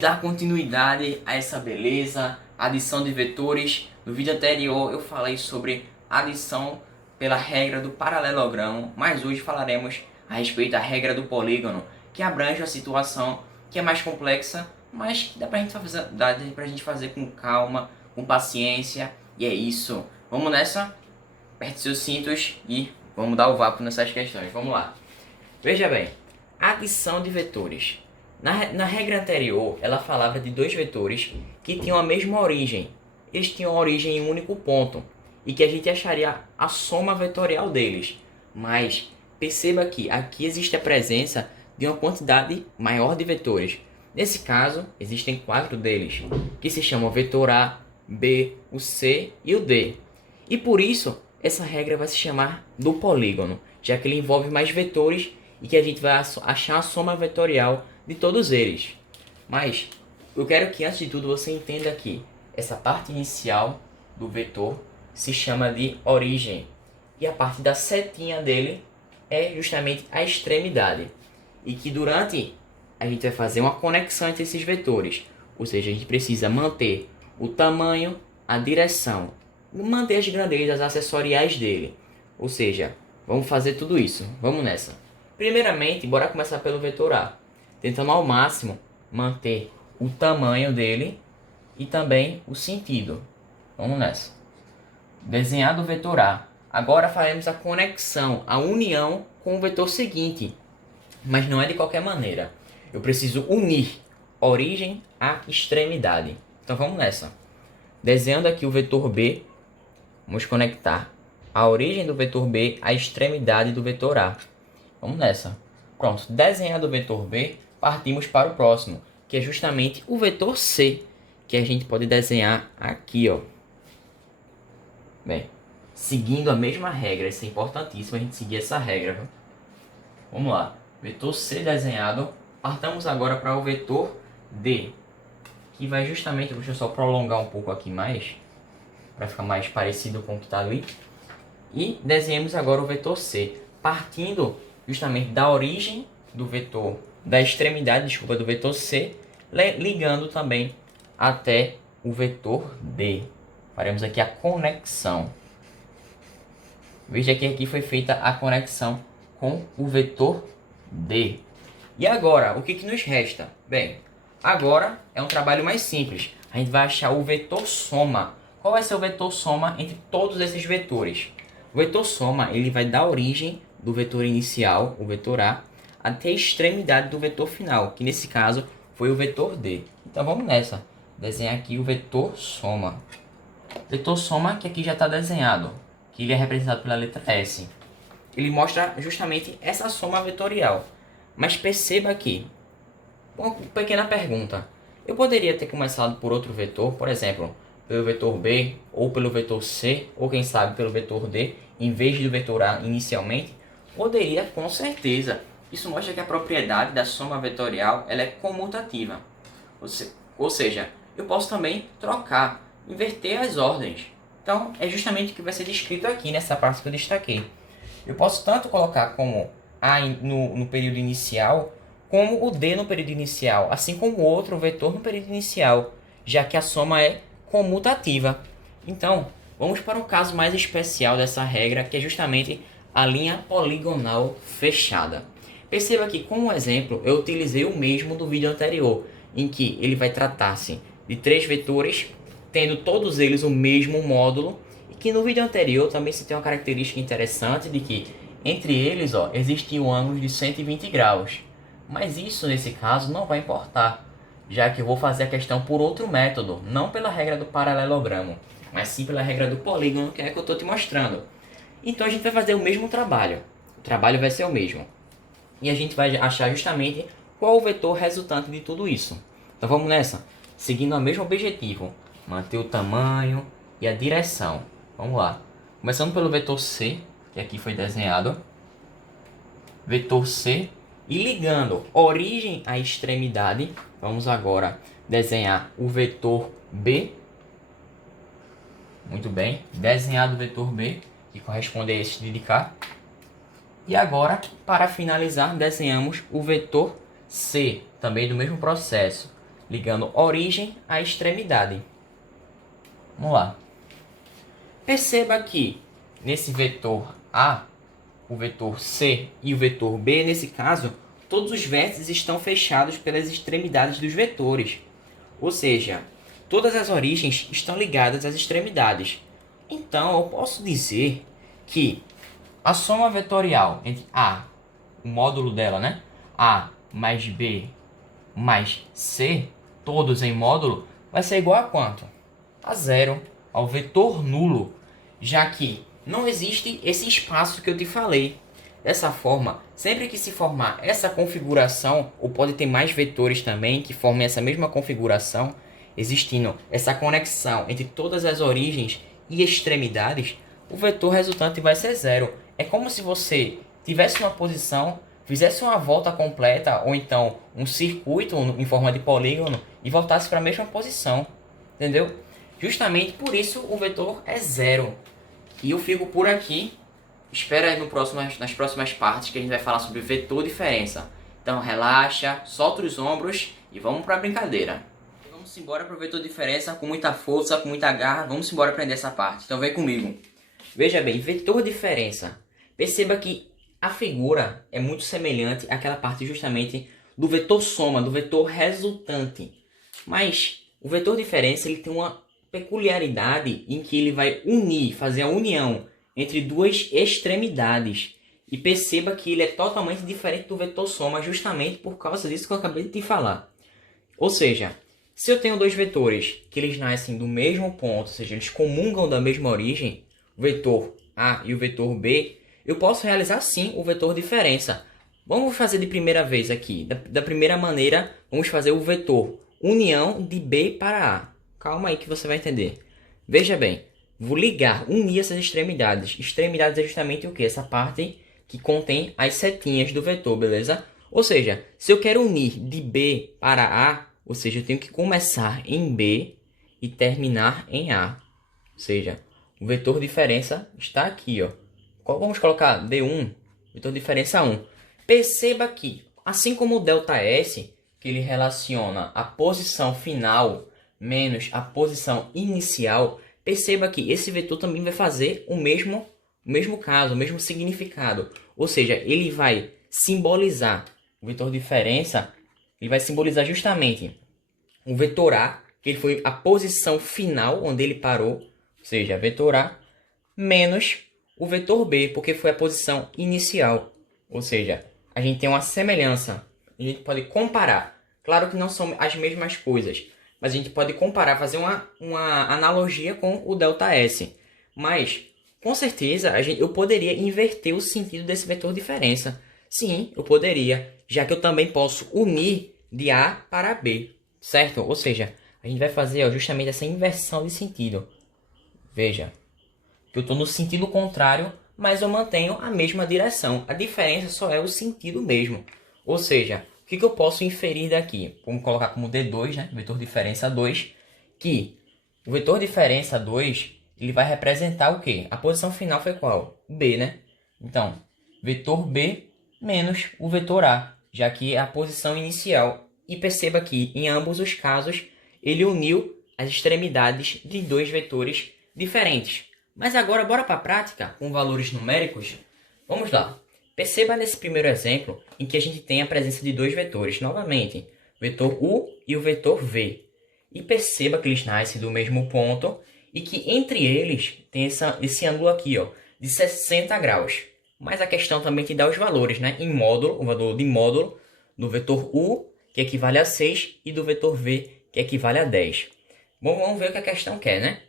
Dar continuidade a essa beleza, adição de vetores. No vídeo anterior eu falei sobre adição pela regra do paralelogramo, mas hoje falaremos a respeito da regra do polígono, que abrange a situação que é mais complexa, mas que dá pra gente fazer com calma, com paciência, e é isso. Vamos nessa? Aperte seus cintos e vamos dar o vapo nessas questões. Vamos lá. Veja bem, adição de vetores. Na regra anterior, ela falava de dois vetores que tinham a mesma origem. Eles tinham origem em um único ponto e que a gente acharia a soma vetorial deles. Mas perceba que aqui existe a presença de uma quantidade maior de vetores. Nesse caso, existem 4 deles, que se chamam vetor A, B, o C e o D. E por isso, essa regra vai se chamar do polígono, já que ele envolve mais vetores e que a gente vai achar a soma vetorial de todos eles. Mas eu quero que antes de tudo você entenda que essa parte inicial do vetor se chama de origem e a parte da setinha dele é justamente a extremidade, e que durante a gente vai fazer uma conexão entre esses vetores, ou seja, a gente precisa manter o tamanho, a direção, manter as grandezas acessoriais dele, ou seja, vamos fazer tudo isso, vamos nessa. Primeiramente, bora começar pelo vetor A, tentando ao máximo manter o tamanho dele e também o sentido. Vamos nessa. Desenhado o vetor A. Agora faremos a conexão, a união com o vetor seguinte, mas não é de qualquer maneira. Eu preciso unir origem à extremidade. Então vamos nessa. Desenhando aqui o vetor B, vamos conectar a origem do vetor B à extremidade do vetor A. Vamos nessa. Pronto, desenhado o vetor B, partimos para o próximo, que é justamente o vetor C, que a gente pode desenhar aqui, ó. Bem, seguindo a mesma regra, isso é importantíssimo a gente seguir essa regra, viu? Vamos lá, vetor C desenhado, partamos agora para o vetor D, que vai justamente, deixa eu só prolongar um pouco aqui mais, para ficar mais parecido com o que está ali, e desenhamos agora o vetor C, partindo justamente da origem do vetor, da extremidade, desculpa, do vetor C, ligando também até o vetor D. Faremos aqui a conexão. Veja que aqui foi feita a conexão com o vetor D. E agora, o que nos resta? Bem, agora é um trabalho mais simples. A gente vai achar o vetor soma. Qual vai ser o vetor soma entre todos esses vetores? O vetor soma ele vai dar origem do vetor inicial, o vetor A, até a extremidade do vetor final, que nesse caso foi o vetor D. Então vamos nessa. Desenhar aqui o vetor soma. Vetor soma que aqui já está desenhado, que ele é representado pela letra S. Ele mostra justamente essa soma vetorial. Mas perceba aqui, uma pequena pergunta. Eu poderia ter começado por outro vetor, por exemplo, pelo vetor B, ou pelo vetor C, ou quem sabe pelo vetor D, em vez do vetor A inicialmente? Poderia, com certeza. Isso mostra que a propriedade da soma vetorial ela é comutativa. Ou seja, eu posso também trocar, inverter as ordens. Então, é justamente o que vai ser descrito aqui nessa parte que eu destaquei. Eu posso tanto colocar como A no período inicial, como o D no período inicial, assim como o outro vetor no período inicial, já que a soma é comutativa. Então, vamos para um caso mais especial dessa regra, que é justamente a linha poligonal fechada. Perceba que, como exemplo, eu utilizei o mesmo do vídeo anterior, em que ele vai tratar-se de 3 vetores, tendo todos eles o mesmo módulo, e que no vídeo anterior também se tem uma característica interessante de que entre eles existe um ângulo de 120 graus. Mas isso, nesse caso, não vai importar, já que eu vou fazer a questão por outro método, não pela regra do paralelogramo, mas sim pela regra do polígono, que é a que eu estou te mostrando. Então a gente vai fazer o mesmo trabalho. O trabalho vai ser o mesmo. E a gente vai achar justamente qual o vetor resultante de tudo isso. Então vamos nessa. Seguindo o mesmo objetivo. Manter o tamanho e a direção. Vamos lá. Começando pelo vetor C, que aqui foi desenhado. Vetor C. E ligando origem à extremidade. Vamos agora desenhar o vetor B. Muito bem. Desenhado o vetor B, que corresponde a este de cá. E agora, para finalizar, desenhamos o vetor C, também do mesmo processo. ligando origem à extremidade. Vamos lá. Perceba que nesse vetor A, o vetor C e o vetor B, nesse caso, todos os vértices estão fechados pelas extremidades dos vetores. Ou seja, todas as origens estão ligadas às extremidades. Então, eu posso dizer que a soma vetorial entre A, o módulo dela, né? A mais B mais C, todos em módulo, vai ser igual a quanto? A zero, ao vetor nulo, já que não existe esse espaço que eu te falei. Dessa forma, sempre que se formar essa configuração, ou pode ter mais vetores também que formem essa mesma configuração, existindo essa conexão entre todas as origens e extremidades, o vetor resultante vai ser zero. É como se você tivesse uma posição, fizesse uma volta completa, ou então um circuito em forma de polígono, e voltasse para a mesma posição. Entendeu? Justamente por isso o vetor é zero. E eu fico por aqui. Espera aí nas próximas partes que a gente vai falar sobre vetor diferença. Então relaxa, solta os ombros e vamos para a brincadeira. Vamos embora para o vetor diferença com muita força, com muita garra. Vamos embora aprender essa parte. Então vem comigo. Veja bem, vetor diferença. Perceba que a figura é muito semelhante àquela parte justamente do vetor soma, do vetor resultante. Mas o vetor diferença ele tem uma peculiaridade em que ele vai unir, fazer a união entre duas extremidades. E perceba que ele é totalmente diferente do vetor soma, justamente por causa disso que eu acabei de te falar. Ou seja, se eu tenho dois vetores que eles nascem do mesmo ponto, ou seja, eles comungam da mesma origem, o vetor A e o vetor B, eu posso realizar sim o vetor diferença. Vamos fazer de primeira vez aqui. Da primeira maneira, vamos fazer o vetor união de B para A. Calma aí que você vai entender. Veja bem, vou ligar, unir essas extremidades. Extremidades é justamente o que? Essa parte que contém as setinhas do vetor, beleza? Ou seja, se eu quero unir de B para A, ou seja, eu tenho que começar em B e terminar em A. Ou seja, o vetor diferença está aqui, ó. Vamos colocar D1, vetor diferença 1. Perceba que, assim como o ΔS, que ele relaciona a posição final menos a posição inicial, perceba que esse vetor também vai fazer o mesmo caso, o mesmo significado. Ou seja, ele vai simbolizar o vetor diferença, ele vai simbolizar justamente o vetor A, que ele foi a posição final onde ele parou, ou seja, vetor A, menos o vetor B, porque foi a posição inicial. Ou seja, a gente tem uma semelhança, a gente pode comparar. Claro que não são as mesmas coisas, mas a gente pode comparar, fazer uma analogia com o ΔS. Mas, com certeza, eu poderia inverter o sentido desse vetor diferença. Sim, eu poderia, já que eu também posso unir de A para B, certo? Ou seja, a gente vai fazer justamente essa inversão de sentido. Veja, que eu estou no sentido contrário, mas eu mantenho a mesma direção. A diferença só é o sentido mesmo. Ou seja, o que eu posso inferir daqui? Vamos colocar como D2, né? Vetor diferença 2, que o vetor diferença 2 ele vai representar o quê? A posição final foi qual? B, né? Então, vetor B menos o vetor A, já que é a posição inicial. E perceba que, em ambos os casos, ele uniu as extremidades de dois vetores diferentes. Mas agora, bora para a prática, com valores numéricos? Vamos lá. Perceba nesse primeiro exemplo, em que a gente tem a presença de dois vetores, novamente, o vetor U e o vetor V. E perceba que eles nascem do mesmo ponto e que entre eles tem esse ângulo aqui, ó, de 60 graus. Mas a questão também te dá os valores, né? Em módulo, o valor de módulo do vetor U, que equivale a 6, e do vetor V, que equivale a 10. Bom, vamos ver o que a questão quer, né?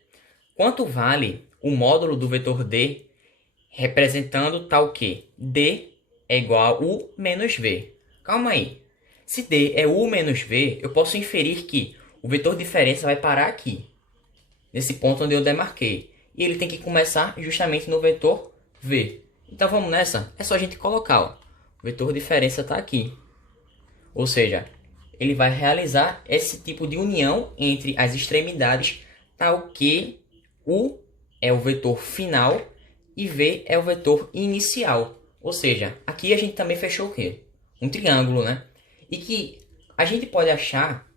Quanto vale o módulo do vetor D, representando tal que D é igual a U menos V? Calma aí. Se D é U menos V, eu posso inferir que o vetor diferença vai parar aqui, nesse ponto onde eu demarquei. E ele tem que começar justamente no vetor V. Então vamos nessa? É só a gente colocar, ó. O vetor diferença está aqui. Ou seja, ele vai realizar esse tipo de união entre as extremidades, tal que U é o vetor final e V é o vetor inicial. Ou seja, aqui a gente também fechou o quê? Um triângulo, né? E que a gente pode achar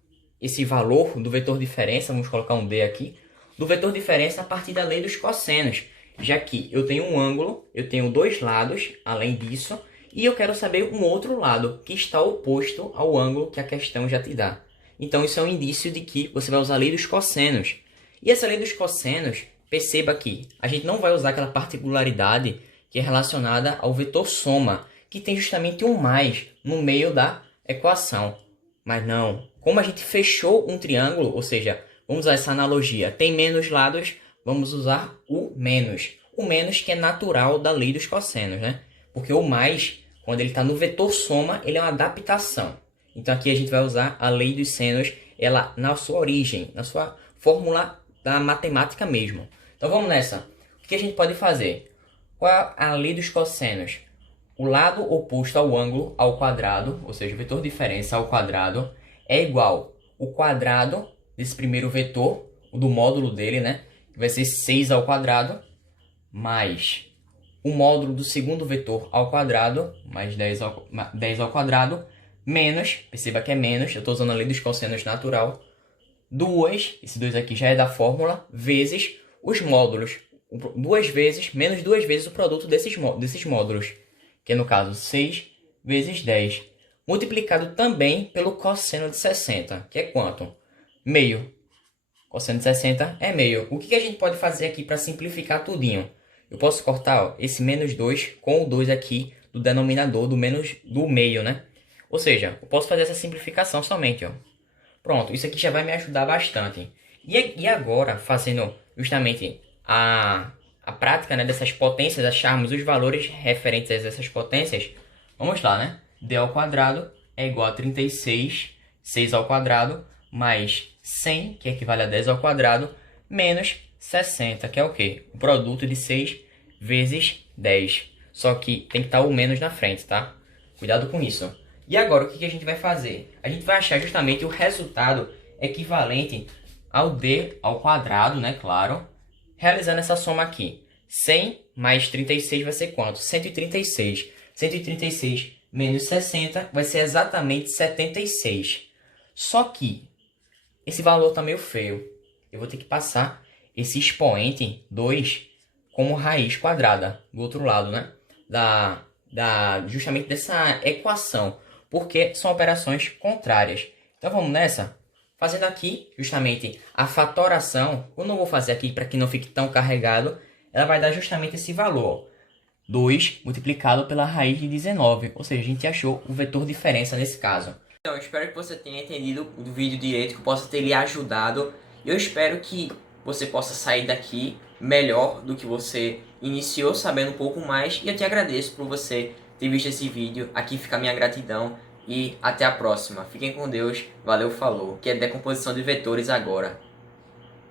esse valor do vetor diferença, vamos colocar um D aqui, do vetor diferença a partir da lei dos cossenos, já que eu tenho um ângulo, eu tenho dois lados, além disso, e eu quero saber um outro lado, que está oposto ao ângulo que a questão já te dá. Então isso é um indício de que você vai usar a lei dos cossenos. E essa lei dos cossenos, perceba que a gente não vai usar aquela particularidade que é relacionada ao vetor soma, que tem justamente um mais no meio da equação. Mas não, como a gente fechou um triângulo, ou seja, vamos usar essa analogia, tem menos lados, vamos usar o menos. O menos que é natural da lei dos cossenos, né? Porque o mais, quando ele está no vetor soma, ele é uma adaptação. Então aqui a gente vai usar a lei dos senos, ela na sua origem, na sua fórmula da matemática mesmo. Então vamos nessa. O que a gente pode fazer? Qual é a lei dos cossenos? O lado oposto ao ângulo ao quadrado, ou seja, o vetor diferença ao quadrado, é igual o quadrado desse primeiro vetor, o do módulo dele, né? Que vai ser 6 ao quadrado, mais o módulo do segundo vetor ao quadrado, mais 10 ao quadrado, menos, perceba que é menos, eu estou usando a lei dos cossenos natural, 2, esse 2 aqui já é da fórmula, vezes os módulos, duas vezes, menos duas vezes o produto desses módulos, que é no caso 6 vezes 10, multiplicado também pelo cosseno de 60, que é quanto? Meio. Cosseno de 60 é meio. O que a gente pode fazer aqui para simplificar tudinho? Eu posso cortar ó, esse menos 2 com o 2 aqui do denominador do meio, né? Ou seja, eu posso fazer essa simplificação somente, ó. Pronto, isso aqui já vai me ajudar bastante. E agora, fazendo justamente a prática, né, dessas potências, acharmos os valores referentes a essas potências, vamos lá, né? D ao quadrado é igual a 36, 6 ao quadrado, mais 100, que equivale a 10 ao quadrado, menos 60, que é o quê? O produto de 6 vezes 10. Só que tem que estar o menos na frente, tá? Cuidado com isso. E agora, o que a gente vai fazer? A gente vai achar justamente o resultado equivalente ao D ao quadrado, né? Claro. Realizando essa soma aqui. 100 mais 36 vai ser quanto? 136. 136 menos 60 vai ser exatamente 76. Só que esse valor está meio feio. Eu vou ter que passar esse expoente 2 como raiz quadrada do outro lado, né? Justamente dessa equação. Porque são operações contrárias. Então vamos nessa? Fazendo aqui justamente a fatoração. Eu não vou fazer aqui para que não fique tão carregado. Ela vai dar justamente esse valor. 2 multiplicado pela raiz de 19. Ou seja, a gente achou o vetor diferença nesse caso. Então, eu espero que você tenha entendido o vídeo direito, que possa ter lhe ajudado. E eu espero que você possa sair daqui melhor do que você iniciou, sabendo um pouco mais. E eu te agradeço por você ter visto esse vídeo. Aqui fica a minha gratidão. E até a próxima. Fiquem com Deus. Valeu, falou. Que é decomposição de vetores agora.